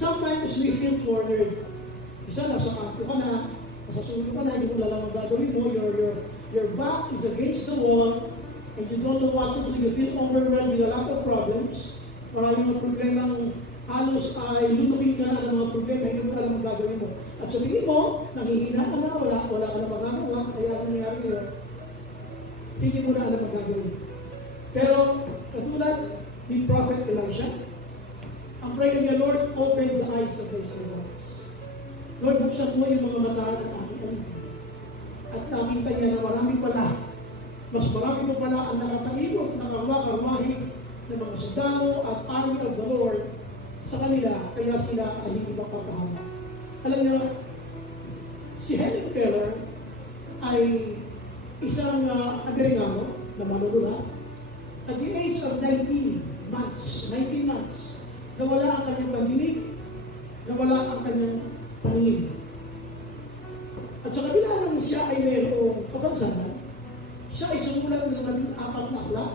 Sometimes we feel cornered. Isa, nasa kanto ka na, nasa sulong ka na, hindi mo lalang ang gagawin mo, your back is against the wall, and you don't know what to do, you feel overwhelmed with a lot of problems, maraming mga problemang halos ay lulukin ka na ng mga problema, hindi mo alam ang gagawin mo. At sabihin mo, nanghihina ka na, wala ka na magagawa, kaya ang nangyari yun, hindi mo na alam ang gagawin. Pero, katulad ni Prophet Elisha, ang prayer niya, Lord, open the eyes of thy servants. Lord, buksan mo yung mga mata ng aking alam. At nakita niya na marami pala, mas marami mo pala ang nakataibot, karwahe ng mga sundalo at army of the Lord sa kanila, kaya sila ay hindi mapapahama. Alam niyo, si Helen Keller ay isang Amerikano na manunulat. At the age of 19 months, nawala ang kanyang pandinig, nawala ang kanyang paningin. At sa kabila nang siya ay mayroong kapansanan, siya ay sumulat ng 14 na aklat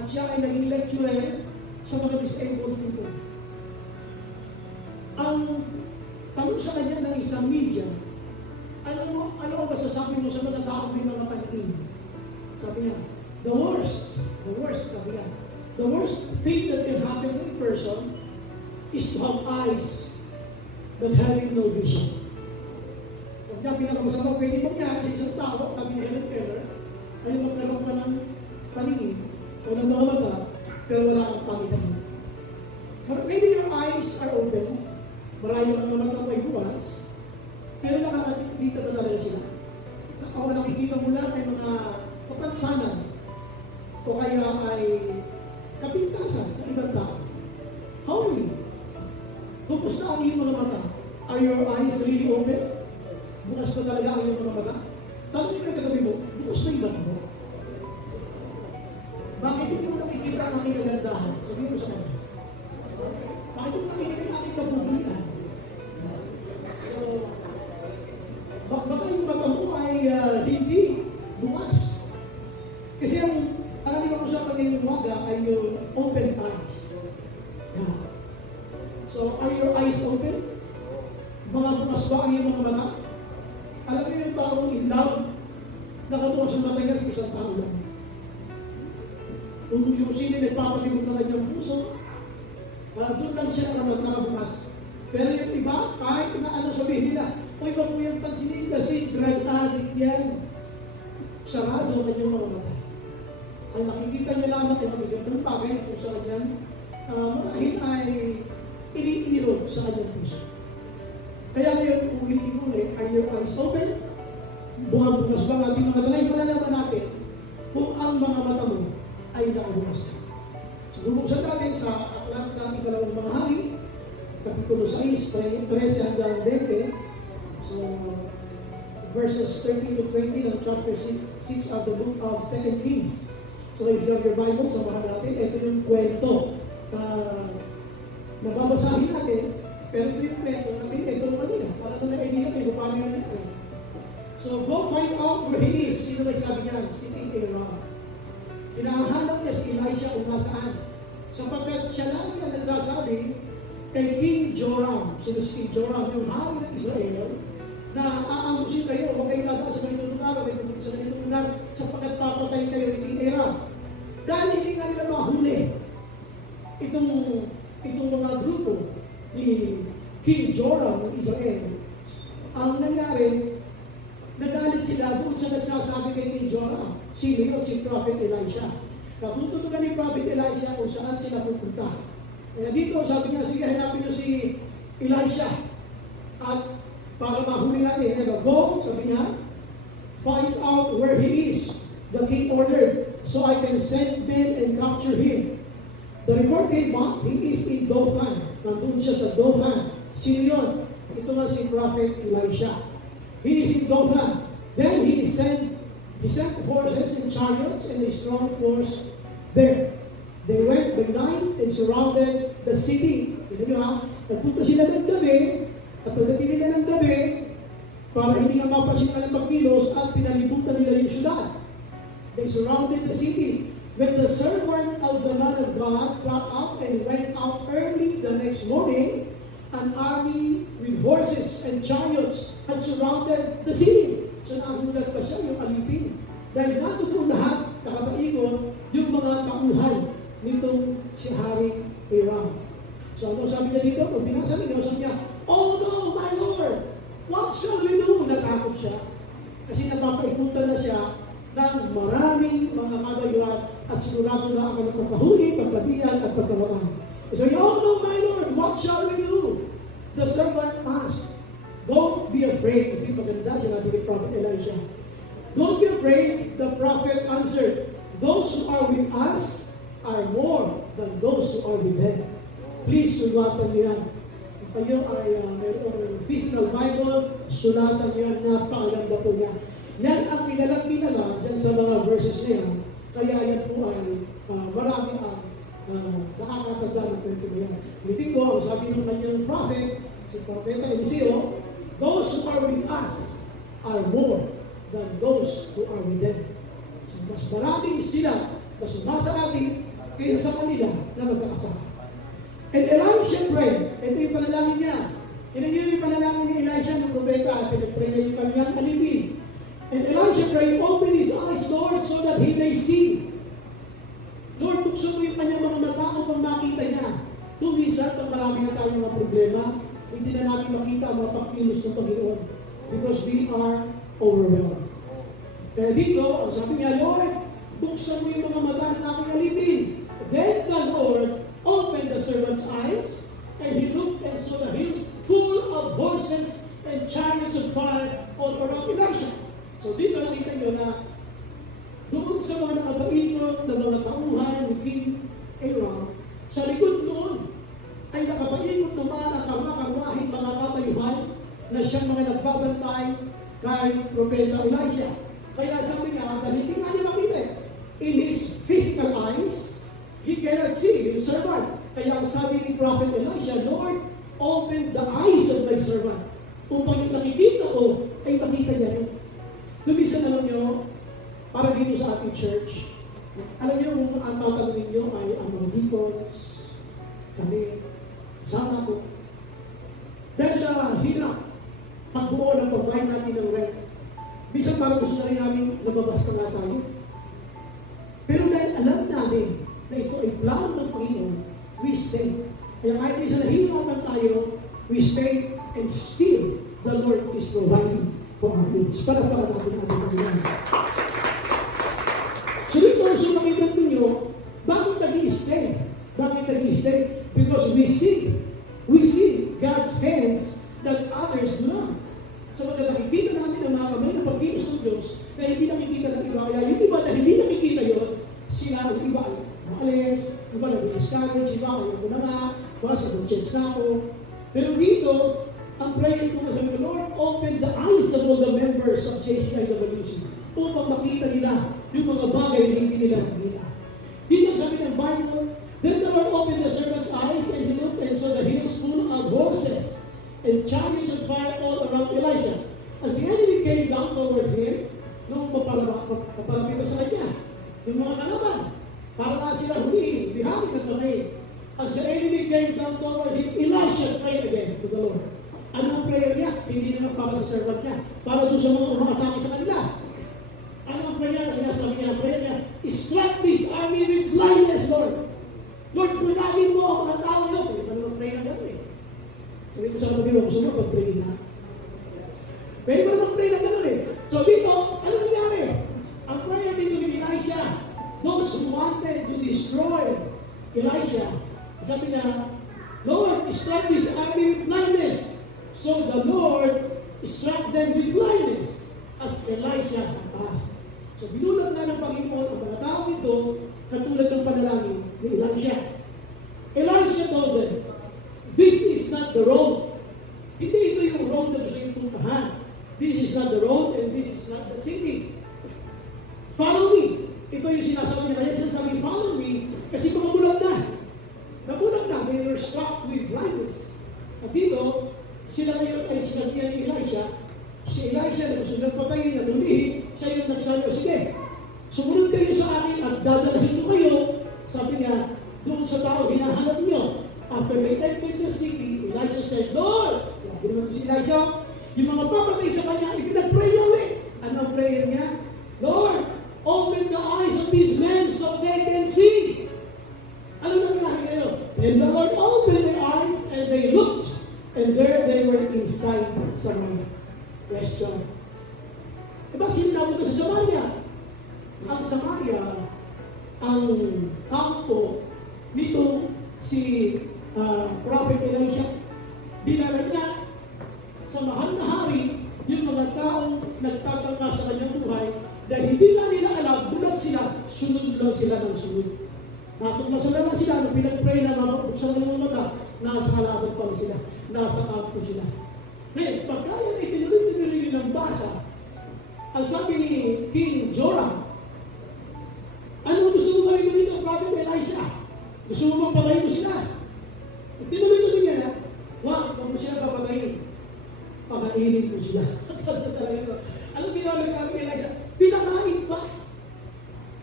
at siya ay naging lecturer sa mga disabled people. Ang tanong sa kanya ng isang media, ano ang masasabi mo sa mga taong may mga paningin? Sabi niya, the worst, sabi niya, the worst thing that can happen to a person is to have eyes but having no vision. Kung niya pinakamasama, pwede mangyari sa isang tao, sabi ni Helen Keller, ay magkaroon ka ng paningin o ng mga mata, pero wala kang pangitahin. Maybe your eyes are open, marami ang mga mata mo ay bukas, pero nakakita ba talaga sila? O nakikita mo lang ay mga kapansanan o kaya ay kapintasan ng ibang tao. How are you? Kumusta ang iyong mga mata? Are your eyes really open? Bukas ba talaga ang iyong mga mata? Tanong ka kagabi mo, bukas ba yung mata mo? Bakit hindi mo nakikita ang aking kagandahan? Sabihin mo sa kanya. Bakit mo nakikita ang aking kabubuyan? Baka yung mata mo ay hindi bukas. Kasi ang alam ko sa pagiging waga ay yung open eyes. Yeah. So, are your eyes open? Mga bukas ba ang iyong mga mata? Alam niyo yung taong in love, nakatuwa sa mata niya sa isang tao lang. Kung yung sino nagpapatibok na kanyang puso, doon lang siya nakabukas. Pero yung iba, kahit na ano sabihin nila, uy, wag mo yung pansinin kasi drug addict yan. Sarado ang kanyang mga mata. Ang nakikita niya lamang ay magigandang bagay kung sa kanyang marahil ay iniirog sa kanyang puso. Kaya ngayon, ulitin ko are your eyes open? Bukas ba ang ating mga mata? Ngayon, malalaman natin kung ang mga mata mo ay nakabukas. So, bubuksan natin sa aklat ng ikalawang mga hari, Kapitulo 6, 13 hanggang 20. So, verses 13 to 20 ng chapter 6 of the book of 2 Kings. So, if you have your Bible, samahan natin. Ito yung kwento na babasahin natin. Pero ito yung kwento na ito naman nila. Para ito na idea kayo kung paano yung nangyari. So, go find out where he is. Sino may sabi niya? Si King Aaron. Hinahanap niya si Elisha kung nasaan. Sapagkat siya lang niya nagsasabi kay King Joram. Sino si King Joram? Yung hari ng Israel na aangusin kayo, huwag kayo nataas sa ganitong lugar, huwag kayo sa ganitong lugar, sapagkat papatay kayo ni King Aram. Dahil hindi nga nila mahuli itong mga grupo ni King Joram ng Israel. Ang nangyari, nagalit sila doon sa nagsasabi kay King Joram, si Prophet Elisha. Natututugan ni Prophet Elisha kung saan sila pupunta. Kaya dito, sabi niya, sige, hanapin niyo si Elisha. At para mahuli natin, go, sabi niya, find out where he is. The king ordered, so I can send men and capture him. The report came back, he is in Dothan. Nandun siya sa Dothan. Sino yun? Ito nga si Prophet Elisha. He is in Dothan. Then he sent horses and chariots and a strong force there. They went by night and surrounded the city. Tignan nyo ha, nagpunta sila ng gabi, at pagdating nila ng gabi, para hindi nga mapasingan ng pagkilos, at pinalibutan nila yung syudad. They surrounded the city. When the servant of the man of God got up and went out early the next morning, an army with horses and chariots had surrounded the city. So nakagulat pa siya, yung alipin. Dahil natutuon lahat, nakapaikot, yung mga tauhan nitong si Hari Aram. So ano sabi niya dito? Pag binasa niya, sabi niya, "Oh no, my Lord! What shall we do?" Natakot siya. Kasi napapaikutan na siya ng maraming mga kagayuan at sigurado na ang pagkahuli, pagkabiyan at pagkawakan. So, "Oh no, my Lord! What shall we do?" The servant asked, "Don't be afraid." Ito yung maganda, sinabi ni Prophet Elijah. "Don't be afraid," the prophet answered. "Those who are with us are more than those who are with them." Please, sulatan niyo yan. Kung kayo ay mayroong physical Bible, sulatan niyo yan, napakaganda po niya. Yan ang pinala dyan sa mga verses na yan. Kaya yan po ay marami ang nakakatanda ng kwento mo yan. Ulitin ko, ang sabi ng kanyang prophet, si Propeta Eliseo, "Those who are with us are more than those who are with them." So, mas maraming sila na sumasa atin kaysa sa kanila na magkakasama. And Elisha prayed. Ito yung panalangin niya. Yan yung panalangin ni Elisha ng propeta. Pinag-pray niya yung kanyang alipin. And Elisha prayed, "Open his eyes, Lord, so that he may see." Lord, buksan mo yung kanyang mga mata upang makita niya. Tumisan, pag marami na tayong mga problema, hindi na natin makita ang mga pagkilos ng Panginoon because we are overwhelmed. Kaya dito, ang sabi niya, "Lord, buksan mo yung mga mata ng aking alipin." Then the Lord opened the servant's eyes, and he looked and saw the hills full of horses and chariots of fire all around Elisha. So dito nakita nyo na doon sa mga nakapaikot na mga tauhan ni King Aram, sa likod noon ay nakapaikot naman ang karwa-karwahing mga katayuhan na siyang mga nagbabantay kay Propeta Elisha. Kaya sabi niya, dahil hindi nga niya makita, in his physical eyes, he cannot see yung servant. Kaya ang sabi ni Prophet Elisha, "Lord, open the eyes of my servant." Upang yung nakikita ko, ay makita niya rin. Lumisan, alam nyo, para dito sa ating church, alam nyo kung ang tatanungin nyo ay ang mga deacons, kami, sama ko. Dahil sa hirap, pagbuo ng pagbayad natin ng rent, minsan parang gusto na rin namin nababas na nga tayo. Pero dahil alam namin na ito ay plano ng Panginoon, we stay. Kaya kahit minsan nahihirapan tayo, we stay and still the Lord is providing for our needs. Para natin ang Panginoon. So dito, so nakita ninyo, bakit nag-i-stay? Bakit nag-i-stay? Because we see God's hands that others do not. So pag nakikita namin ang mga kamay na pagkilos ng Diyos, na hindi nakikita ng iba, kaya yung iba na hindi nakikita yun, sila ang iba ay maalis, iba na discourage, iba ayaw ko na nga, sa conscience na ako. Pero dito, ang prayer ko sa Lord, open the eyes of all the members of JCIWC upang makita nila yung mga bagay na hindi nila nakita. Dito sabi ng Bible, "Then the Lord opened the servant's eyes, and he looked and saw the hills full of horses and chariots of fire all around Elisha. As the enemy came down toward him," nung papalapit na sa kanya, yung mga kalaban, para na sila humihin, bihagis at patay. As the enemy came down toward him, Elisha prayed again to the Lord. Ano ang prayer niya? Hindi naman para sa servant niya, para doon sa mga umatake sa kanila. Ano ang prayer niya? Sabi niya, prayer niya, "Strike this army with blindness, Lord." Lord, punagin mo ang mga tao niyo. Ano ang prayer na gano'n eh? Sabi ko sa katabi mo, gusto mo pag-pray na? Pwede mo naman pray na gano'n eh. So dito, ano nangyari? Ang prayer dito ni Elisha, those who wanted to destroy Elisha, sabi niya, "Lord, strike this army with blindness." So the Lord struck them with blindness as Elisha had asked. So binulat na ng Panginoon ang mga tao ito katulad ng panalangin ni Elisha. Elisha told them, "This is not the road." Hindi ito yung road na gusto yung puntahan. This is not the road and this is not the city. Follow me. Ito yung sinasabi niya. Kaya sinasabi, follow me, kasi magulang na. Nagulang na. They were struck with blindness. At dito, sila ngayon ay sinabihan ni Elisha. Si Elisha na gusto nagpatayin at ulihin, siya yung nagsabi, "O sige, sumunod kayo sa akin at dadalahin ko kayo." Sabi niya, doon sa tao hinahanap niyo. After may 10, 20 the city, Elijah said, Lord, grabe naman si Elijah, yung mga papatay sa kanya, ipinag-pray niya ulit. Ano ang prayer niya? Lord, open the eyes of these men so they can see. Ano na nangyari ngayon? And the Lord opened their eyes and they looked, and there they were inside Samaria. Question. E bakit sila napunta sa Samaria? Ang Samaria, ang kampo nito si Prophet Elisha. Dinala niya sa mahal na hari yung mga taong nagtatangka sa kanyang buhay dahil hindi na nila alam, bulag sila, sunod lang sila ng sunod. Natuklasan na lang sila, nung pinag-pray na mabuksan ng mga mata, nasa halaman pa sila, nasa kampo sila. Ngayon, pagka yan ay tinuloy ng basa, ang sabi ni King Joram, ano gusto mo gawin mo dito, Prophet Elisha? Gusto mo magpatayin mo sila? At tinuloy niya na, wag mo sila papatayin. Pakainin mo sila. Ano ginawa ng Prophet Elisha? Pinakain pa.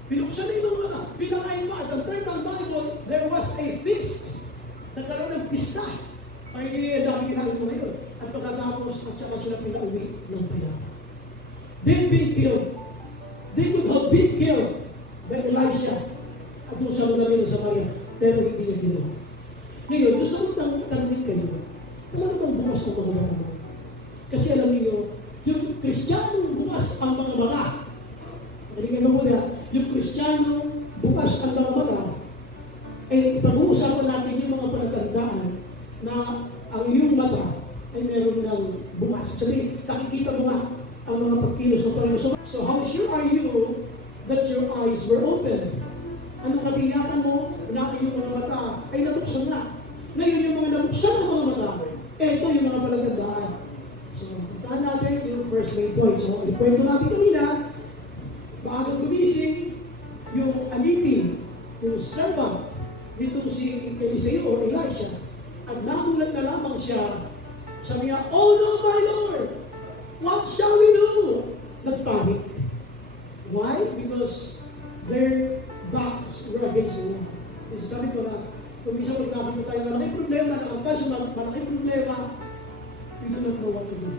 Pinuksan na yung mga, pinakain pa. At ang time ng Bible, there was a feast. Nagkaroon ng pista. Ay, dahil kinain mo ngayon. At pagkatapos, at saka sila pinauwi ng payapa. They've been killed. They could have been killed by Elisha at yung sa mga nila sa Samaria. Pero hindi niya ginawa. Ngayon, gusto kong tanongin kayo, talaga bang bukas ng mga mata? Kasi alam niyo, yung Kristiyanong bukas ang mga mata. Hindi mo nila, yung Kristiyanong bukas ang mga mata, eh, pag-uusapan natin yung mga palatandaan na ang iyong mata ay meron ng bukas. Sabi, nakikita mo nga ang mga pagkilos ng Panginoon. So how sure are you that your eyes were open? Anong katiyakan mo na ang iyong mga mata ay nabuksan na? Ngayon yung mga nabuksan ng mga mata, ito yung mga palatandaan. So, puntaan natin yung first main point. So, ikwento natin kanina, bago gumising, yung alipin, yung servant, dito si Eliseo o Elisha, at nagulat na lamang siya, sabi niya, oh no, my Lord! What shall we do? Nagpanic. Why? Because their backs were against the wall. Kasi sabi ko na, kung minsan magkakita tayo na malaking problema, nakapal sa malaking problema, we do not know what to do.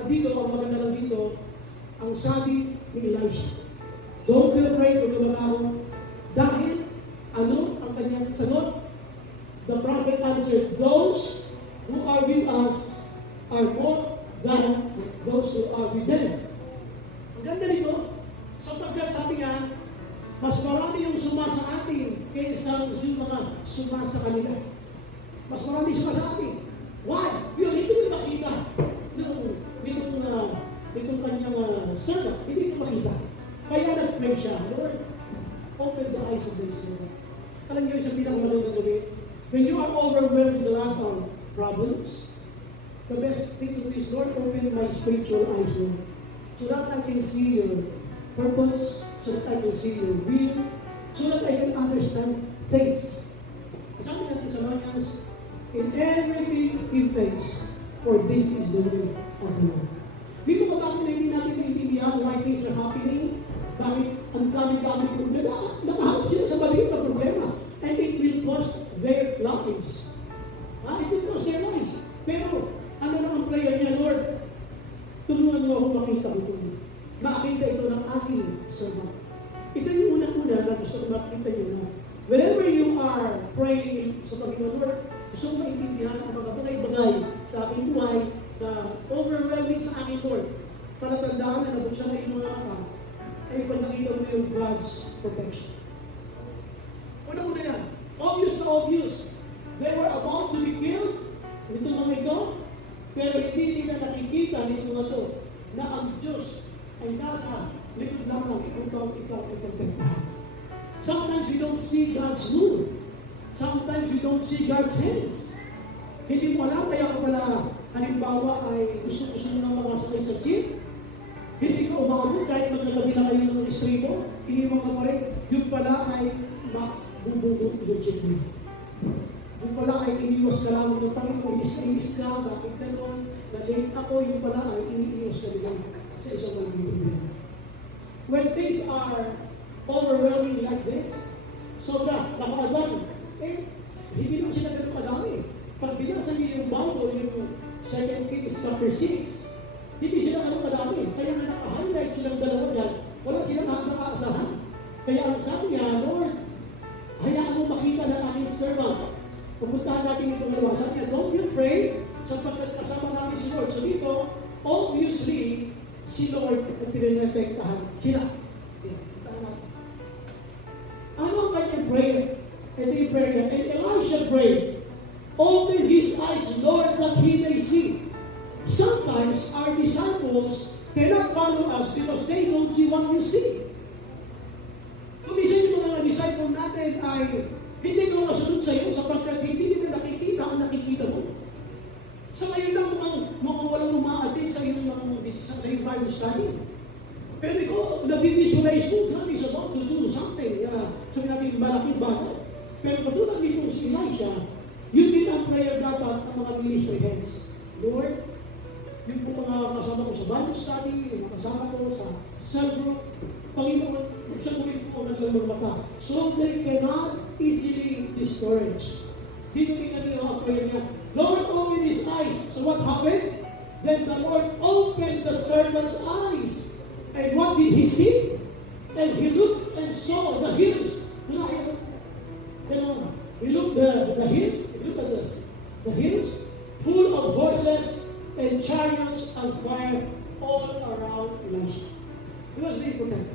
At dito, ang maganda lang dito, ang sabi ni Elisha, don't be afraid, huwag ka matakot. Dahil, ano ang kanyang sagot? The prophet answered, those who are with us are more than those who are with them. Ang ganda nito, sapagkat sabi nga, mas marami yung suma sa atin kaysa yung mga suma sa kanila. Mas marami suma sa atin. Why? Yun, hindi ko makita. Nitong kanyang servant, hindi ko makita. Kaya nag-pray siya, Lord, open the eyes of this servant. Alam niyo, isang pinakamagandang gabi, when you are overwhelmed with a lot of problems, the best thing to do is, Lord, open my spiritual eyes, Lord, so that I can see your purpose, so that I can see your will, so that I can understand things. Sabi natin sa Romans, in everything give thanks, for this is the will of the Lord. Di ba bakit na hindi natin naiintindihan why things are happening? Bakit ang dami-dami problema? Nakahanap sila sa maliit na problema. And it will cost their lives. It will cost their lives. Pero, ano na ang prayer niya, Lord? Tulungan mo ako makita ito. Makita ito ng aking servant. Ito yung unang-una na gusto ko makita nyo na whenever you are praying sa Panginoon, Lord, gusto ko maintindihan ang mga bagay-bagay sa aking buhay na overwhelming sa aking Lord. Para tandaan na nabuksan na yung mga mata, ay pag nakita mo yung God's protection. Una-una yan, obvious na obvious. They were about to be killed, nito mga ito, pero hindi nila nakikita nito mga ito, na ang Diyos ay nasa likod lamang ikaw ay protektahan. Sometimes we don't see God's move. Sometimes we don't see God's hands. Hindi mo alam, kaya ka pala, halimbawa ay gusto-gusto mo ng mga sakay sa jeep, hindi ka umabot kahit magkatabi na kayo ng istribo, iniwan ka pa rin, yun pala ay mabubugo yung jeep mo. Yun pala ay iniwas ka lamang ng Panginoon, inis ka, bakit gano'n, na-late ako, yun pala ay iniiwas ka lang sa isang malaking problema. When things are overwhelming like this, sobra, nakaaban, hindi naman sila ganun yung Bible, yung 2 Kings chapter 6, hindi sila madami. Kaya nga naka-highlight silang dalawa yan, wala silang nakakaasahan. Kaya ang sabi niya, Lord, hayaan mo makita ng aming servant. Pupuntahan natin itong dalawa. Sabi niya, don't be afraid, sapagkat kasama namin si Lord. So dito, obviously, si Lord ang pinaprotektahan sila. Ano ang kanyang prayer? Ito yung prayer niya. And Elisha prayed, open his eyes, Lord, that he may see. Sometimes our disciples cannot follow us because they don't see what we see. Kung minsan yung mga disciple natin ay hindi ko masunod sa iyo sapagkat hindi nila nakikita ang nakikita mo. Sa ngayon lang mukhang walang umaatin sa iyong Bible study. Pero ikaw, nabivisualize mo, God is about to do something. Sabi natin, malaking bagay. Pero katulad nito si Elisha, yun din ang prayer dapat ang mga ministry heads. Lord, yung mga kasama ko sa Bible study, yung mga kasama ko sa cell group, Panginoon, buksan mo rin po ang kanilang mata. So they cannot easily discourage. Dito tingnan niyo ang prayer niya. Lord, open his eyes. So what happened? Then the Lord opened the servant's eyes. And what did he see? And he looked and saw the hills. He looked at the hills. He looked at the hills full of horses and chariots and fire all around Elisha. It was very important.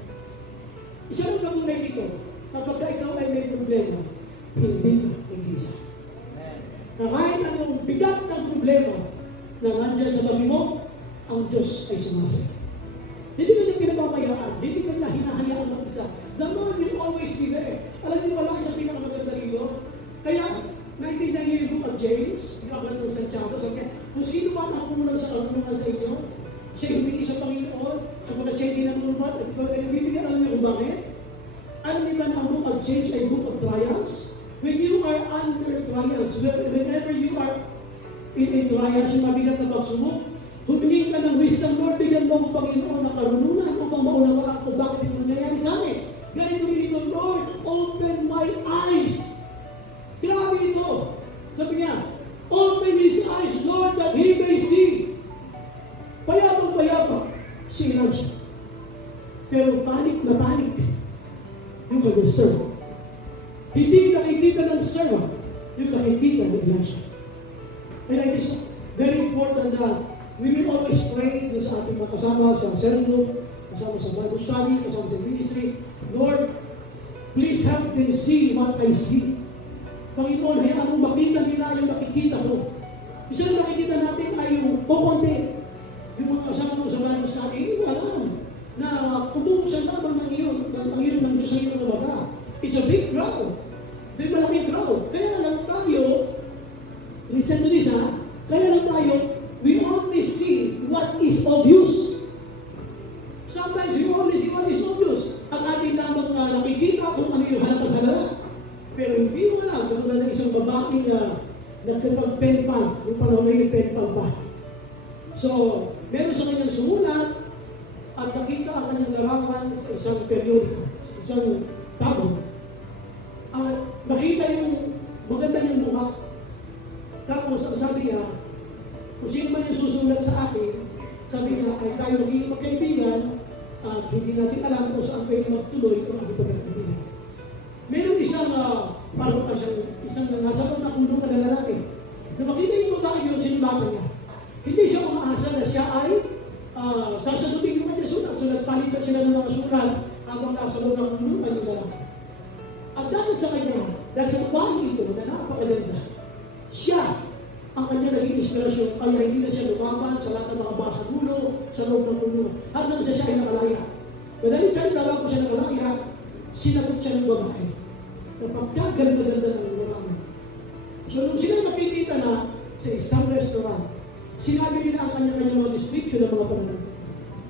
Isa lang kamunay dito, kapag ikaw ay may problema, hindi ka mag-isa. Na kahit anong bigat ng problema na nandyan sa tabi mo, ang Diyos ay sumasagot. Hindi ka niya pinababayaan, hindi ka niya hinahayaan mag-isa. The Lord will always be there. Alam niyo, wala sa pinakamaganda rito. Kaya, naintindihan niyo yung book of James, yung aklat ng Santiago, sabi niya, kung sino man ang pumunang sa inyo, siya humingi sa Panginoon, at mga siya kinanulubat, at ikaw ay nabibigyan, alam niyo kung bakit? Alam niyo ba na ang book of James ay book of trials? When you are under trials, whenever you are in trials, yung mabigat na pagsubok, humingi ka ng wisdom, Lord, bigyan mo ang Panginoon ng karununan upang maunawaan ko bakit ito nangyayari sa akin. Ganito ito, Lord, open my eyes. Grabe ito. Sabi niya, open his eyes, Lord, that he may see. Payapang-payapa si Elisha. Pero panik na panik yung kanyang servant. Hindi nakikita ng servant yung nakikita ng Elisha. And it is very important that we will always pray sa ating mga kasama sa cell group, kasama sa Bible study, kasama sa ministry. Lord, please help them see what I see. Panginoon, hayaan mo makita nila yung nakikita ko. Isa na nakikita natin ay yung kukunti. Yung mga kasama mo sa Bible study, hindi mo alam na kumukusan lamang ng iyon ng Diyos sa iyo na baga. It's a big crowd. May malaking crowd. Kaya lang tayo, listen to this ha, kaya lang tayo, we only see what is obvious. Sometimes we only see what is obvious. Ang ating lamang nakikita kung ano yung halata-halata. Pero hindi mo alam, katulad ng isang babae na nagkapag-penpal, yung panahon na yung penpal pa. So, meron sa kanyang sumulat, at nakita ang kanyang larawan sa isang periodiko, sa isang tabon. At nakita yung maganda niyang mukha. Tapos, ang sabi niya, kung sino man yung susulat sa akin, sabi niya, ay tayo magiging magkaibigan at hindi natin alam kung saan pwede magtuloy kung ang pagkakaibigan. Meron parang isang nasa pang nakulong na lalaki. Na makita yung babae yung sinulatan niya. Hindi siya umaasa na siya ay sasagutin yung kanya sulat. So nagpalitan sila ng mga sulat habang nasa loob ng kulungan yung lalaki. At dahil sa kanya, dahil sa babae ito na napakaganda, siya ang kanya naging inspirasyon, kaya hindi na siya lumaban sa lahat ng mga basa gulo, sa loob ng kulungan. Hanggang siya ay nakalaya. Madaling salita bago siya nakalaya, sinagot siya ng babae. Napagkaganda-ganda ng marami. So nung sila nakikita na sa isang restaurant, sinabi nila ang kanya-kanya mga description ng mga pananang.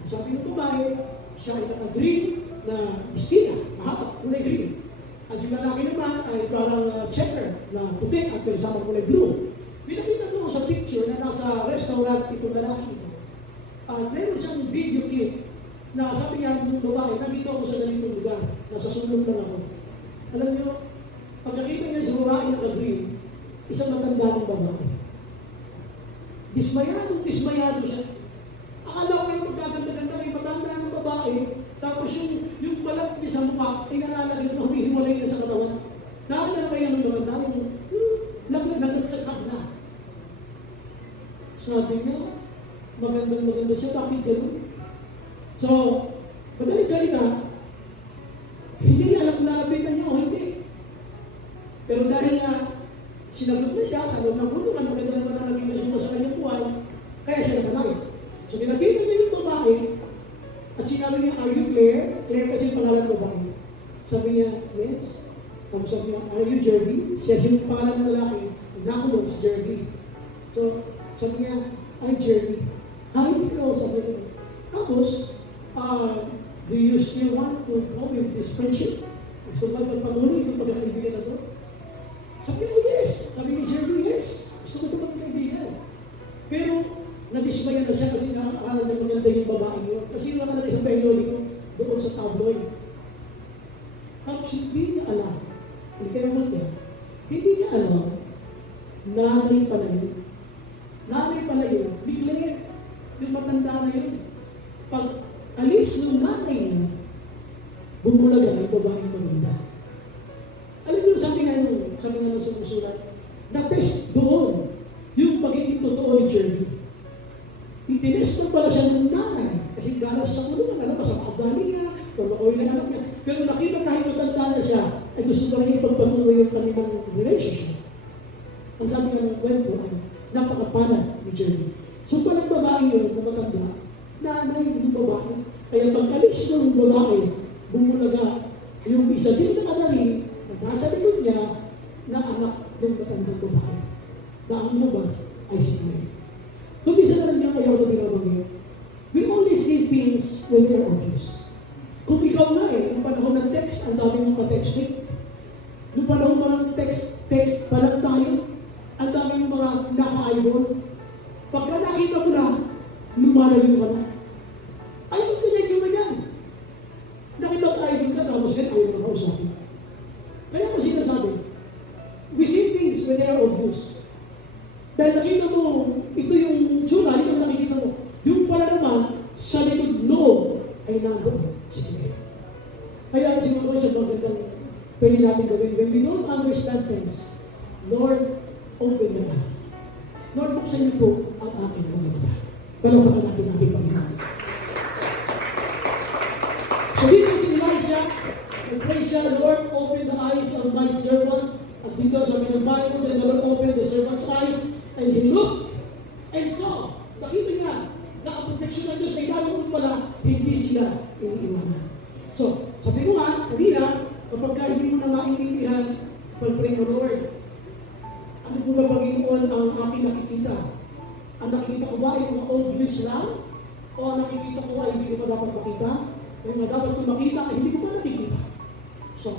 Sabi ng babae, siya ay naka-green na bistina, mahaba, kulay green. At yung lalaki naman ay parang checker na puti at kasama kulay blue. Pinakita doon sa picture na nasa restaurant itong lalaki ito. At meron siyang video clip na sabi niya ng babae, nandito ako sa ganitong lugar, nasa sulong lang ako. Alam niyo, pagkakita niya sa babae na green, isang matanda ng babae. Dismayado siya. Akala ko yung magkaganda-ganda yung matanda ng babae, tapos yung balat niya sa mukha, ay nalalagyan na humihiwalay na sa katawan. Nakita na kayo ng maganda, yung nagsasab na. Sabi niya, maganda siya, bakit gano'n? So, madaling salita, hindi niya alam na nabitan niya o hindi. Pero dahil nga, sinagot na siya, sa loob ng kulungan, maganda naman na naging resulta sa kanyang buhay, kaya siya nakalay. So, kinabitan niya yung babae, at sinabi niya, are you Claire? Claire kasi pangalan ng babae. Sabi niya, yes. Tapos sabi niya, are you Jervy? Siya yung pangalan ng lalaki, nakulong si Jervy. So, sabi niya, ay Jervy. How do you know? Sabi niya, tapos, do you still want to go with this friendship? Gusto ba magpatuloy yung pagkakaibigan na ito? Sabi niya, yes. Sabi ni Jervy, yes. Gusto ko ito magkakaibigan. Pero, nadismaya na siya kasi nakakala niya maganda yung babae niyo. Kasi yung nakalagay sa periodiko doon sa tabloid. Tapos hindi niya alam, hindi kaya mo niya, hindi niya alam, nanay pala yun. Nanay pala yun, bigla yung matanda na yun. Pag alis ng nanay niya, bumulaga ang babaeng maganda. Alam niyo, sabi nga nung sumusulat, na-test doon yung pagiging totoo ni Jeremy. Itinesto pala siya ng nanay kasi galas sa kulungan, alam ba, sa makabali niya, pamakoy na anak niya. Pero nakita kahit matanda na siya, ay gusto na rin ipagpatuloy yung kanilang relationship. Ang sabi nga ng kwento ay, napakapanad ni Jeremy. So palang babae yun, kung matanda, nanay yung babae. Kaya pag-alis ng babae, bumulaga yung isa din na kadali, na nasa likod niya, na anak ng matandang babae. Na ang lumabas ay si Mary. Kung isa na lang niya kayo ito binabagay, we only see things when they are obvious. Kung ikaw na nung panahon ng text, ang dami mong ka-text. Nung panahon ng text pa lang tayo, ang dami mong mga naka-idol. Pagka nakita mo na, lumalayo ka na. Ay, kung pinagyo na yan. Nakita ko idol ka, tapos yan, ayaw na kausapin. Kaya ko sinasabi, we see things when they are obvious. Dahil nakita mo, ito yung tsura, ito yung nakikita mo. Yung pala naman, sa likod loob ay nandoon. Sige. Kaya siguro sa magandang pwede natin gawin. When we don't understand things, Lord, open the eyes. Lord, buksan niyo po ang aking mga mata. Palawatan natin ang aking Panginoon. So dito si Elisha, nag-pray siya, Lord, open the eyes of my servant. At dito sabi ng Bible, then the Lord opened the servant's eyes, and he looked and saw. Nakita niya na ang protection ng Diyos ay lalo pala hindi sila iniiwanan. So, sabi ko nga, kanina, kapag hindi mo na maintindihan, pag-pray mo, Lord, ano po ba Panginoon ang aking nakikita? Ang nakikita ko ba ay mga obvious lang? O ang nakikita ko ay hindi ko pa dapat makita? O yung dapat ko makita ay hindi ko pa nakikita? So,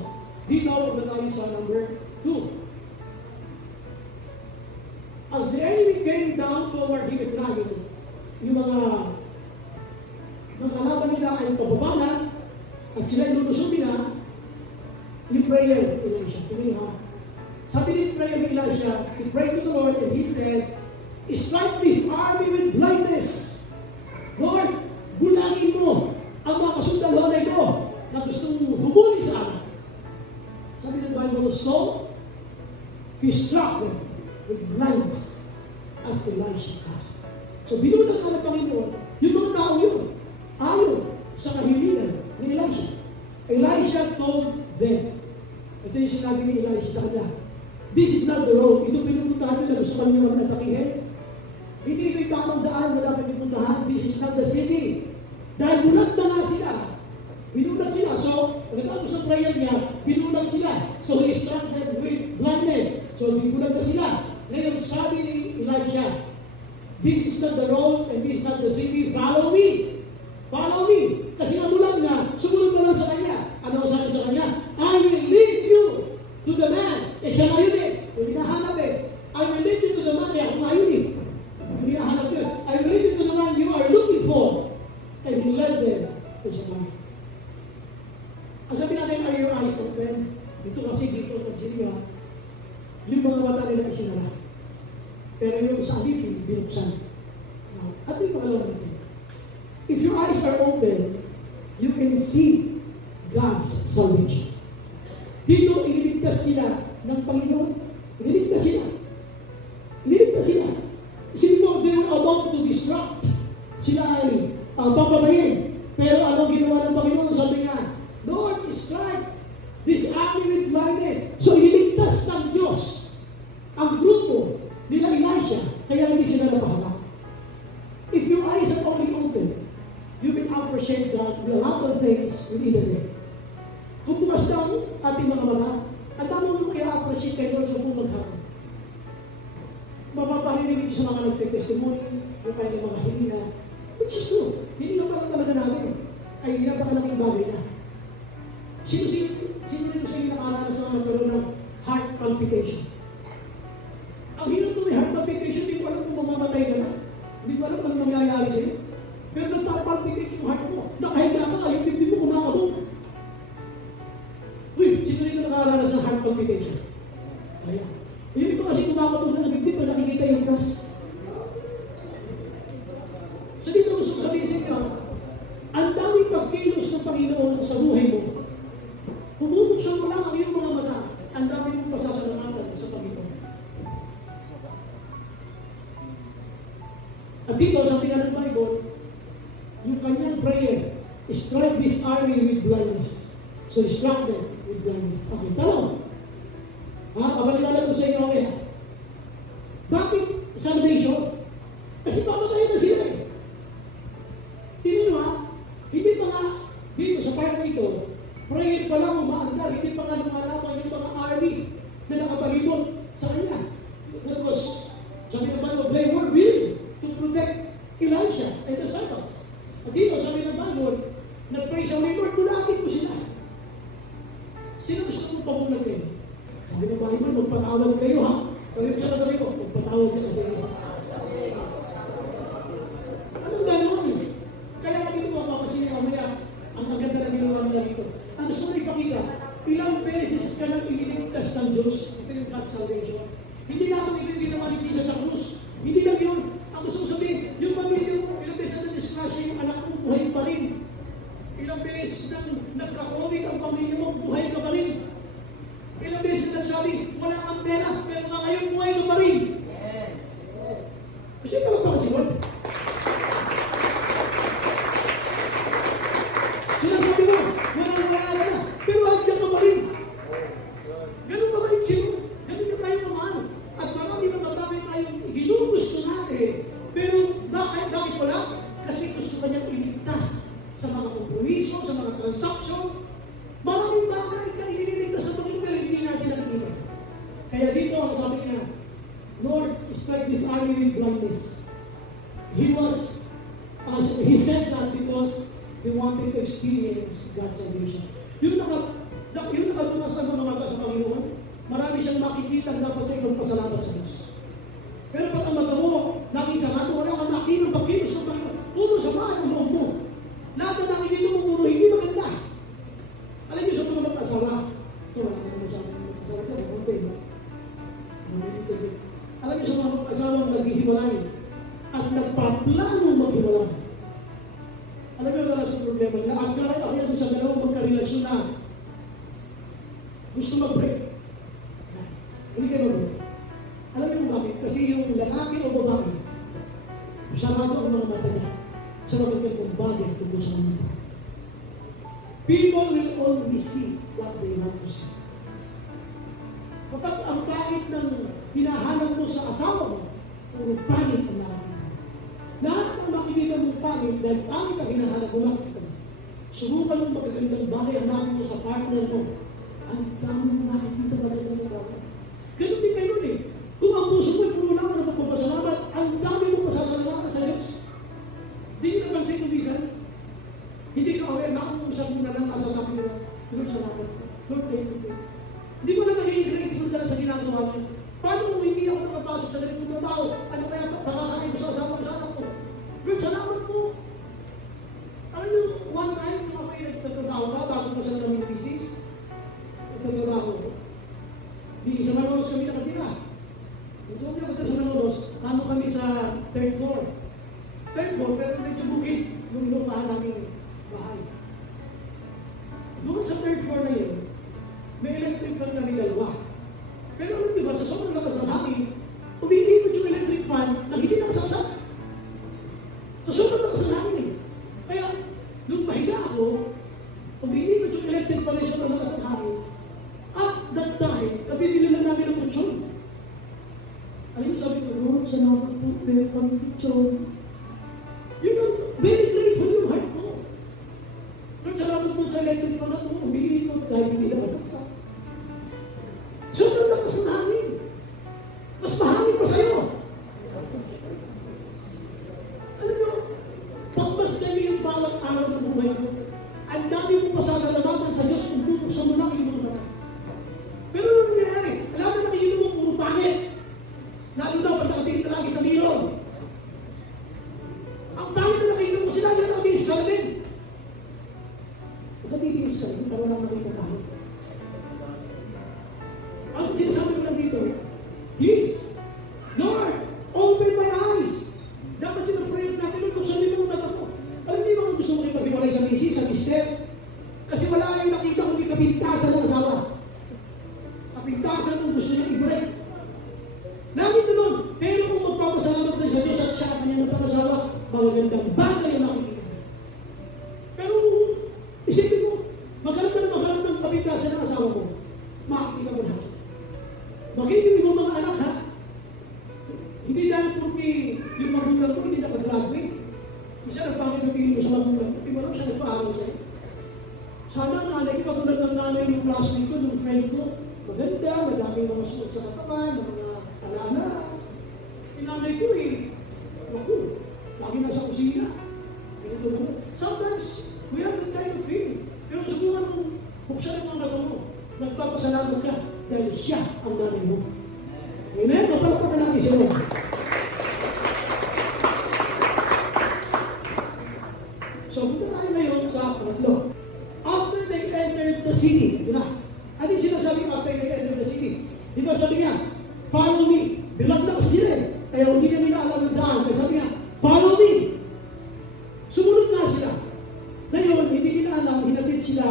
dito na tayo sa number 2. As the enemy came down toward him at night, yung mga kalaban nila ay pababalan at sila ilulusubin na yung prayer ni Elisha. Sabi ni prayer ni Elisha, he prayed to the Lord and he said, strike this army with blindness. Lord, bulangin mo ang mga kasundalo na ito na gustong humuli sa akin. Sabi ng Bible, so he struck them with blindness as Elisha asked. So binulang ka ng Panginoon, yung mga tao yun, ayon sa kahilingan ni Elisha. Elisha told them, ito yung sinabi ni Elisha sa kanya, this is not the road. Ito pinupuntahan nyo na gusto kami naman atakihin. Hindi ito yung tamang daan na dapat pinupuntahan. This is not the city. Dahil bulag na nga sila. Binulag sila. So, pagkatapos ng prayer niya, binulag sila. So, he struck them with blindness. So, binulag na sila. Ngayon, sabi ni Elijah, this is not the road and this is not the city. Follow me. Follow me. Kasi nabulag na, sumunod na lang sa kanya. Ano sabi sa kanya? I will lead you to the man. Siya ngayon kung hinahanap I will lead you to the man. Ako ngayon Kung hinahanap yun. I will lead you to the man you are looking for. And he led them to Samaria. Ang sabi natin, are your eyes open? Dito kasi dito ng Syria, yung mga mata nila isinara. Pero yung sa alipin, binuksan. At may pangalawang natin. If your eyes are open, you can see God's salvation. Dito, iniligtas sila ng Panginoon. Iniligtas sila. Iniligtas sila. Isipin mo, they were about to disrupt. Sila ay papatayin. Pero ano ginawa ng Panginoon? Sabi niya, Lord, strike this army with blindness. So, iniligtas ng Diyos ang grupo nila Elisha, kaya hindi sila napahamak. If your eyes are only open, you will appreciate God with a lot of things within the day. Kung bukas na ating mga mata, ang dami mo kaya appreciate kay Lord sa buong maghapon. Mapapahirinig sa mga nagte-testimony, yung kanyang mga hinina, which is true. Hindi na pala talaga natin ay napakalaking bagay na. Sino nito sa inyo nakaalala sa mga nagkaroon ng heart palpitation? Ang hirap na may heart palpitation, hindi ko alam kung mamamatay ka na. Hindi ko alam kung ano mangyayari sa'yo. Pero nagpapalpitate yung heart mo. Nakahiga ka, yung bibig mo kumakabog. Uy, sino nito nakaalala sa heart palpitation? Ayan. Yung iba kasi kumakabog na bibig mo, nakikita yung gas. So dito gusto ko sabihin sa inyo, ang daming pagkilos ng Panginoon sa buhay mo. Kung bubuksan mo lang ang iyong mga mata, ang dami mong pasasalamatan sa Panginoon. At dito, sa tingnan ng Bible, yung kanyang prayer, strike this army with blindness. So, strike them with blindness. Okay, tanong. Kabaliwala ko sa inyo, okay. Bakit salvation? Kasi pamatayin na sila eh. Tingnan mo hindi pa nga, dito sa part nito, prayer pa lang umaandar, hindi pa nga lumalaman yung mga army na nakapalibot sa kanya. That was, sabi ng Bible, they were willing to protect Elisha and the servants. At dito, sabi ng Bible, nag-pray siya, Lord, bulagin mo sila. Sino gusto mong pabulag kayo? Sabi ng Bible, magpatawad kayo ha. Sabi ko sa nagawin ko, magpatawad ka na sa inyo. Anong gano'n eh? Kaya kami ito mapapasin niya mamaya, ang maganda na ginawa nila dito. Ang gusto mo ipakita, ilang beses ka nang iniligtas ng Diyos, ito yung God's salvation. Hindi naman ito yung ginawa ni Jesus sa krus. Hindi lang yun. Ang gusto ko sabihin, yung pamilya mo, ilang beses na na-discussion, yung anak mo, buhay pa rin. Ilang beses nang nagka-COVID ang pamilya mo, buhay ka pa rin. Ilang beses na nagsabi, wala kang pera, pero ngayon buhay ka pa rin. Kasi talaga pa kasi Lord. Sinasabi mo, wala na, pero hanggang ka pa rin. Ganun ka ba isip? Ganun ka tayo kamahal. At marami mga bagay tayong ginugusto natin. Pero bakit wala? Kasi gusto ka niyang iligtas sa mga kompromiso, sa mga transaksyon. Maraming bagay ka ililigtas sa Panginoon pero hindi natin nakikita. Kaya dito, ang sabi niya, Lord, strike this army with blindness. He said that because he wanted to experience God's salvation. Yung nakatunas ng mga mata sa Panginoon, marami siyang makikita na dapat ay magpasalamat sa Diyos. Pero pag ang mata mo, nakisarado, wala kang nakita ng pagkilos ng Panginoon. Puro sama ang loob mo. Lahat na nakikita mo, puro hindi maganda. Alam niyo sa mga mag-asawa, ito wala ka naman sa mag-asawa ko, konti mo. Alam niyo sa mga mag-asawa na naghihiwalay at nagpaplano maghiwalay. Alam niyo wala sa problema nila. Ang karaya kaya doon sa dalawang magkarelasyon na gusto mag-break. Hindi kayo mag-break. Alam niyo bakit? Kasi yung lalaki o babae, sarado ang mga mata niya sa magandang kung bagay tungkol sa mga mata. People will only see what they want to see. Kapag ang pangit ng hinahanap mo sa asawa mo, puro pangit ang nakakita. Lahat ng makikita mong pangit, dahil pangit ang hinahanap mo, makikita mo. Subukan mo magagandang bagay ang nakakita mo sa partner mo. Ang dami mo nakikita magagandang bagay. Ganun din kayo eh. Kung ang puso mo ay puro lang ng pagpapasalamat, ang dami mo pasasalamatan sa Diyos. Hindi nyo napansin kung bisan. Hindi ka aware, nakausap mo na lang, nasasabi mo lang, Lord, salamat. Lord, thank you. Hindi mo na naging grateful dahil sa ginagawa niya. Paano kung hindi ako nakapasok sa ganitong trabaho? Ano kaya ito? Nakakain ko sa asawa ko sa anak ko. Lord, salamat po. Alam niyo, one time, kung ako ay nagtatrabaho ka, bago ko sa namin ng misis, nagtatrabaho ko. Di isa manonos kami nakatira. Ito kami nakatira sa manonos, ano kami sa third floor. Third floor, pero medyo bukid yung inupahan namin bahay. Doon sa third floor na yun, may electric fan kami dalawa. Pero alam niyo ba, sa sobrang lakas ng hangin, umiikot yung electric fan na hindi nakasaksak. Sa sobrang lakas ng hangin eh. Kaya, nung mahiga ako, umiikot yung electric fan na sobrang lakas ng hangin. At that time, kabibili lang namin ng kutsyon. Alam niyo, sabi ko, Lord, salamat po, pero kami kutsyon. Yun ang very grateful yung heart ko. Lord, salamat po sa electric fan na ito, umiikot dahil hindi nakasaksak. Sobrang lakas ng hangin. Mas mahangin pa sa'yo. Alam nyo, pagmasdan niyo yung bawat araw ng buhay mo, ang dami mong pasasalamatan sa Diyos kung bubuksan mo lang yung mga mata. Pero ano nangyayari? Alam mo nakikita mo puro pangit. Lalo daw pag nakatingin ka lagi sa mirror. Ang pangit na nakikita mo sila, yan ang sa salamin. Pagkatitigis sa salamin, para lang nakikita tayo. Ang sinasabi ko lang dito, please, Lord, open my eyes. Dapat yun ang prayer natin, Lord, kung sabi mo mata ko. Alam niyo ba kung gusto mo ipag-iwalay sa misis, sa mister? Kasi wala yung nakita kung may kapintasan ng asawa. Kapintasan kung gusto niya i-break. Lagi doon, pero kung magpapasalamat tayo sa Diyos at siya ang kanyang nagpapasalawa, magagandang bagay yung nakikita. Pero isipin mo, maghanap ng kapintasan ng asawa mo, makikita mo lahat. Magiging mo mga anak, ha? Hindi dahil porque yung magulang ko hindi nakagraduate. Isa nagpakit ng tingin mo sa magulang ko, di ba lang siya nagpa-aral sa'yo? Sana nanay ko, katulad ng nanay yung classmate ko, yung friend ko, maganda, madaming mga suot sa katawan, mga alanas. Yung nanay ko naku, lagi nasa kusina. Sometimes, we have that kind of feeling. Pero subukan mong buksan ang mga mata mo, nagpapasalamat ka dahil siya ang nanay mo. Amen? Kapalapakan natin siya mo. So, punta tayo ngayon sa pangatlo. After they entered the city, ito na. Ano yung sinasabi after they entered the city? Di ba sabi niya, follow me. Bilang na kasi sila eh. Kaya hindi na nila alam ang daan. Kaya sabi niya, follow me. Sumunod na sila. Ngayon, hindi nila alam, hinatid sila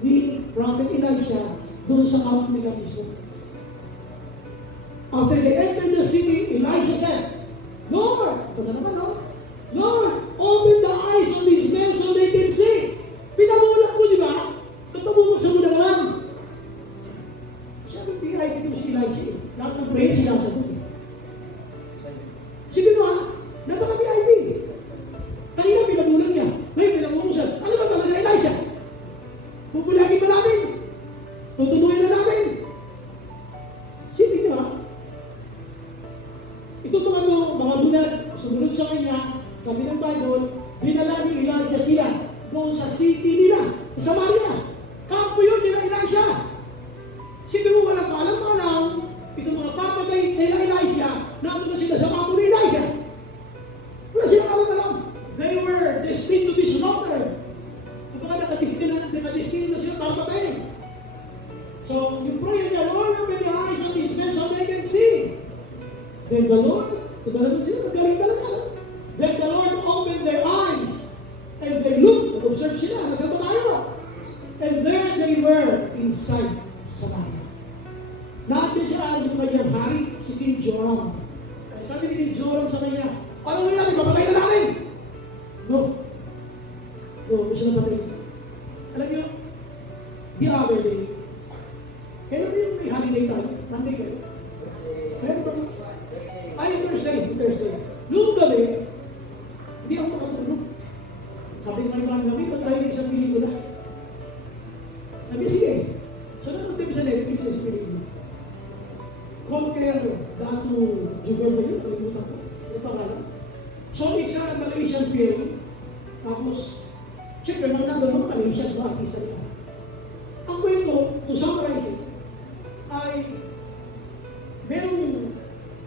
ni Prophet Elijah doon sa camp nila mismo. After they entered the city, Elijah said, Lord, ito na naman, no? Lord, open the eyes of these men so they can see. Pinamulat mo, di ba? Tatabunod sa muna naman. Sabi, PIP ito si Elijah. Lahat ng prayer sila sa doon. Sige mo, ha? Napaka-PIP. Kanina, pinamulat niya. Ngayon, pinamulat siya. Ano ba talaga, Elijah? Pupulagin ba namin? Tutunuin na namin. Sige nyo, ha? Ito mga bulan, sumunod sa kanya, sabi ng Bible, dinala ni Elijah sila doon sa city nila, sa Samaria. Kampo yun nila Elijah. Sige mo walang kaalam-alam, itong mga papatay nila Elijah, nandun na sila sa kampo ni Elijah. Wala silang alam-alam. They were destined to be slaughtered. Kung baka nakadestined na sila papatay. So, yung prayer niya, Lord, open the eyes of these men so they can see. Then the Lord, talagang sila, magaling talaga. Then the Lord opened their eyes, and they looked, observe sila, nasa tayo. And there they were inside Samaria. Nandiyan dyan yung kanyang hari, si King Joram. Sabi ni King Joram sa kanya, ano nga natin, mapatay na natin? No. No, gusto na patay. Alam niyo, the other day, kailan yung may holiday tayo? Monday kayo? Kailan ba? Ay, Thursday. Noong gabi, hindi ako makatulog. Sabi nga naman kami, patry na isang pelikula. Sabi, sige. So, nanood sa Netflix sa pelikula. Conquer, Datu Jugar ba yun? Kalimutan ko. Ano pangalan? So, it's a Malaysian film. Tapos, siyempre, nandun mga Malaysian, mga artista nila. Ang kwento, to summarize it, ay merong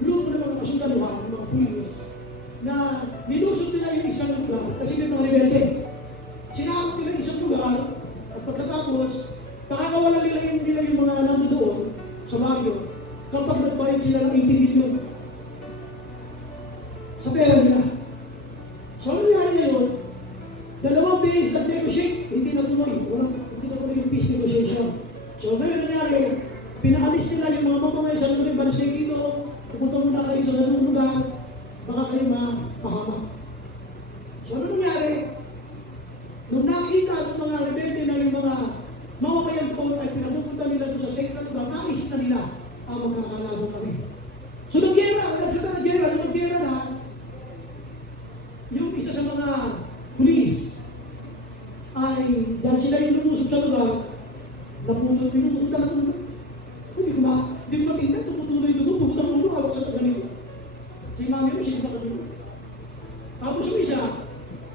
grupo ng mga kasundaluhan, mga pulis, na nilusot nila yung isang lugar kasi may mga rebelde. Sinakot nila isang lugar at pagkatapos, pakakawalan nila yung mga nandoon sa baryo kapag nagbayad sila ng 80 million sa pera nila. natuloy. Hindi natuloy yung peace negotiation. So ngayon nangyari, pinaalis nila yung mga mamamay sa lugar ng Bansay dito, pupunta muna kayo sa ganung lugar, baka kayo mapahamak. So ano nangyari? Nung nakita ang mga rebelde na yung mga mamamayan po ay pinapupunta nila doon sa second lugar, naisip na nila, magkakalago kami. So nag-gera na, yung isa sa mga pulis ay, dahil sila yung lumusog sa lugar, pinutol talaga nito. Hindi ko matinda, tumutuloy doon, pupunta ko doon, hawak sa ganito. Si mami mo, siya nakatuloy. Tapos yung isa,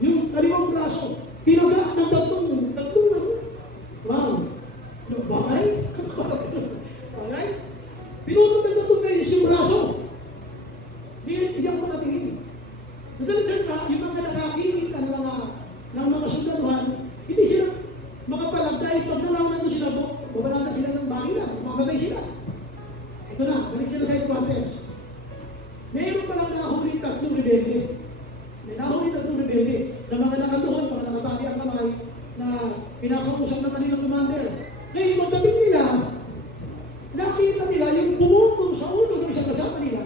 yung kaliwang braso, pinaga ng tatlong round. Bagay? Bagay? Pinutol ng tatlong beses yung braso. Hindi ako natingin. Madalit salita, yung mga nakakikita ng mga sundaluhan, hindi sila makapalag dahil pag nalaman doon sila, babalatan sila ng bakila, mamatay sila. Ito na, balik sila sa headquarters. Mayroon palang nakahuling tatlong rebelde. May nakahuling tatlong rebelde na mga nakatuhon, mga nakatali ang kamay, na kinakausap ng kanilang commander. Ngayon, magdating nila, nakita nila yung pumutol sa ulo ng isang kasama nila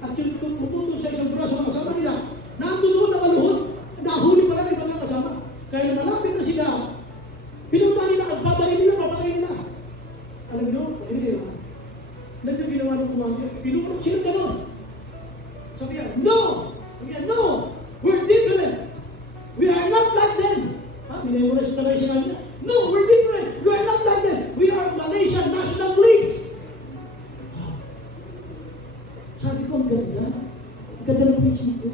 at yung pumutol sa isang braso ng kasama nila, nandun nakaluhod, nahuli pala ng ibang kasama. Kaya malapit na sila, pinunta nila at babayin nila, papatayin nila. Alam nyo, alam nyo ginawa ng commander, pinunta sila gano'n. Sabi niya, no! Sabi niya, no! We're different! We are not like them! Minimorize na kayo sinabi niya, no! We're different! We are not like them! We are Malaysian National Police! Sabi ko, ang ganda. Ang ganda ng prinsipyo.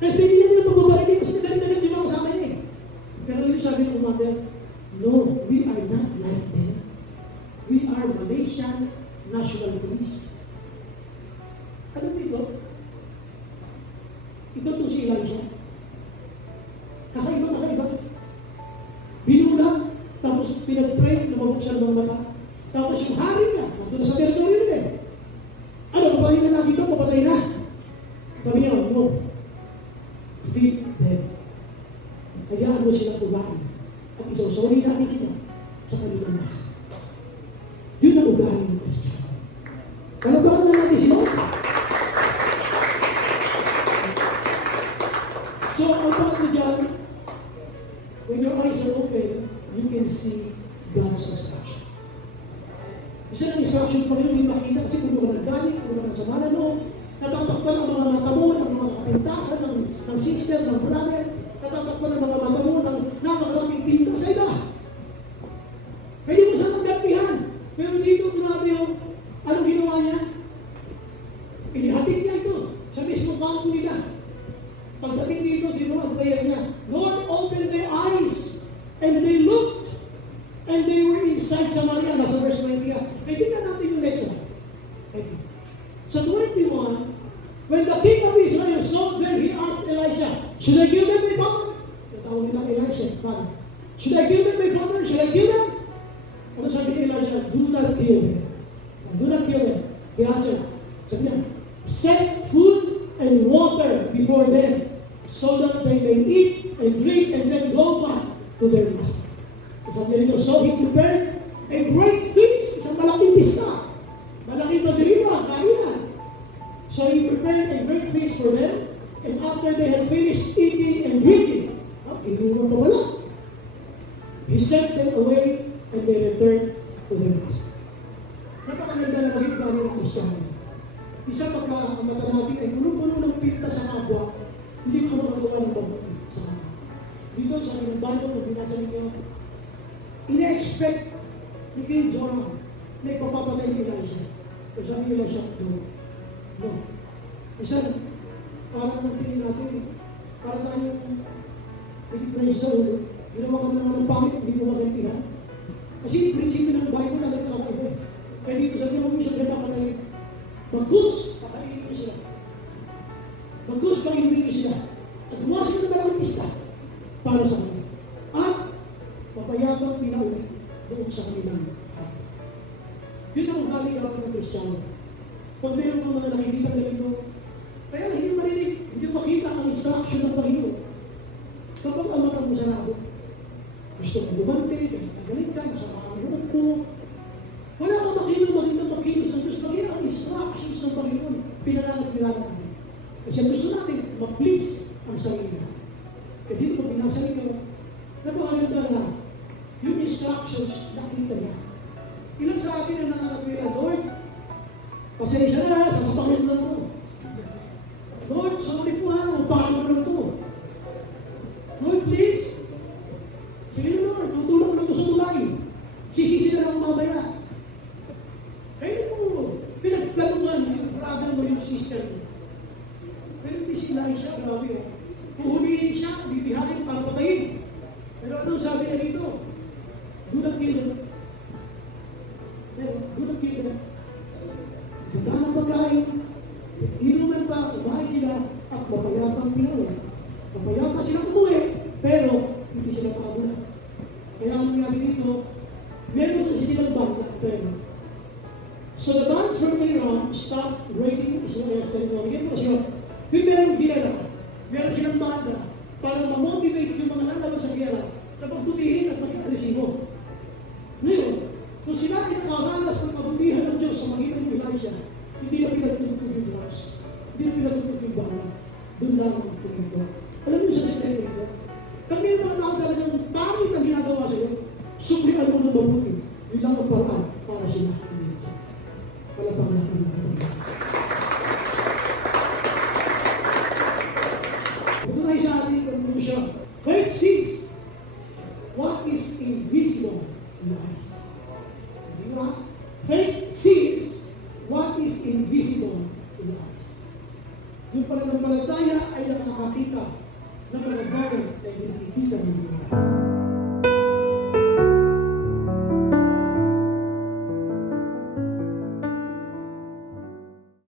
Kasi hindi nila magbabarili kasi nagalit-galit yung mga kasama niya eh. Pero yung sabi ng commander, no, we are not like them. We are Malaysian National Police. Alam mo ito? Ito itong si Elijah. Kakaiba. Binulang, tapos pinag-pray, lumabuksan ng mga mata. Tapos yung hari niya, nandun sa teritoryo nila eh. Ano, papahin na lang dito, papatay na. Sabi niya, no. Feed them. Hayaan mo silang ugain. At isawsawin natin sila sa kanilang master. Yun ang ugain ng Kristiyan. Kalabahan na natin sila. So, ang pangit mo dyan, when your eyes are open, you can see God's instruction. Isa ng instruction pa rin, hindi makita kasi kung mga naggaling, kung mga nasamanan mo, natatakpan ang mga mata mo, ang mga kapintasan ng sister, ng brother, natatakpan ang mga mata mo ng napakaraming pinta sa iba. Kaya mo siya nagdapihan. Pero dito, grabe yung, anong ginawa niya? Inihatid niya ito sa mismo kampo nila. Pagdating dito, sino ang prayer niya? Lord, open their eyes. And they looked. And they were inside Samaria. Nasa verse 20. Kaya tingnan natin yung next one. Okay. So 21, when the king of Israel saw them, he asked Elisha, should I kill them, my father? Natawag nila Elisha, father. Should I kill them, my father? Should I kill them? Ano sabi ni Elisha? Do not kill them. Do not kill them. He answered, sabi niya, set food and water before them, so that they may eat and drink and then go back to their master. Sabi nito, so he prepared a great feast, isang malaking pista. Malaking pagdiriwa, kainan. So he prepared a great feast for them, and after they had finished eating and drinking, inuman pa wala. He sent them away, and they returned to their master. Napakaganda na maging plano ng Kristiyano. Isa pagka ang mata natin ay puno-puno ng pinta sa kapwa, hindi ko makagawa ng mabuti sa kapwa. Dito sa aking Bible, kung binasa ninyo, ina-expect ni King Joram na ipapapatay ni Elisha. Pero sabi ni Elisha, no. Isa, parang natin natin, parang tayong pinipray sa ulo, ginawa ka naman ng pangit, hindi mo magantihan. Kasi yung prinsipyo ng Bible na nagkakaiba eh. Kaya dito sabi mo, minsan nagkakatay, bagkus, pakainin mo sila. Bagkus, pakainin mo sila. At gumawa sila ng maraming pista para sa kanila. At papayabang pinauwi doon sa kanilang hati. Yun ang ugali natin ng Kristiyano. Pag mayroon mga nakikita na ito, kaya hindi marinig, hindi makita ang instruction ng Panginoon. Kapag ang mata mo sarado, gusto mo gumante, galit ka, masama ka ng po. Wala kang magandang makilos ng Diyos. Maging ang instructions ng Panginoon, pinananag-pinanag natin. Kasi gusto natin, ma-please ang sarili natin. Kaya dito pag binasa niyo, napakaganda na yung instructions nakita niya. Ilan sa akin na nakakapira, Lord, pasensya na, sasapakin na ito. Lord, sorry po ha, upakan mo na ito. Lord, please. Sige na Lord, tutulong na ito sa tulay. Sisisi na lang mamaya. Kaya mo, pinagplanuhan yung brother mo yung sister mo. Pero hindi sila siya, grabe o. Puhulihin siya, bibihahin para patayin. Pero ano sabi niya dito? Do not kill them. Do not kill them. Ganda ng pagkain, inuman pa, umahay sila, at mapayapang pinawin. Mapayapang sila umuwi, pero hindi sila pakabulan. Kaya ang nangyari dito, meron kasi silang banda, pero so the bands from Iran stopped raiding Israel's territory. Yan po siya. Merong gera, meron silang banda para ma-motivate yung mga lalaban sa gera na pagbutihin at mag-agresibo. Ngayon, kung sila ay nakaranas ng kabutihan ng Diyos sa magitan ng Elijah, hindi na pinatutog yung drugs, hindi na pinatutog yung bala, doon lang ang tumito. Alam niyo sa sekreto ito, kami yung mga tao talagang pangit ang ginagawa sa iyo, suplikan mo ng mabuti. Yun lang ang paraan para sila. Palapang natin ang Panginoon. Ito tayo sa ating conclusion. Faith sees what is invisible to the eyes. Di ba? Faith sees what is invisible to the eyes. Yung pananampalataya ay nakakakita ng mga bagay na hindi nakikita ng mga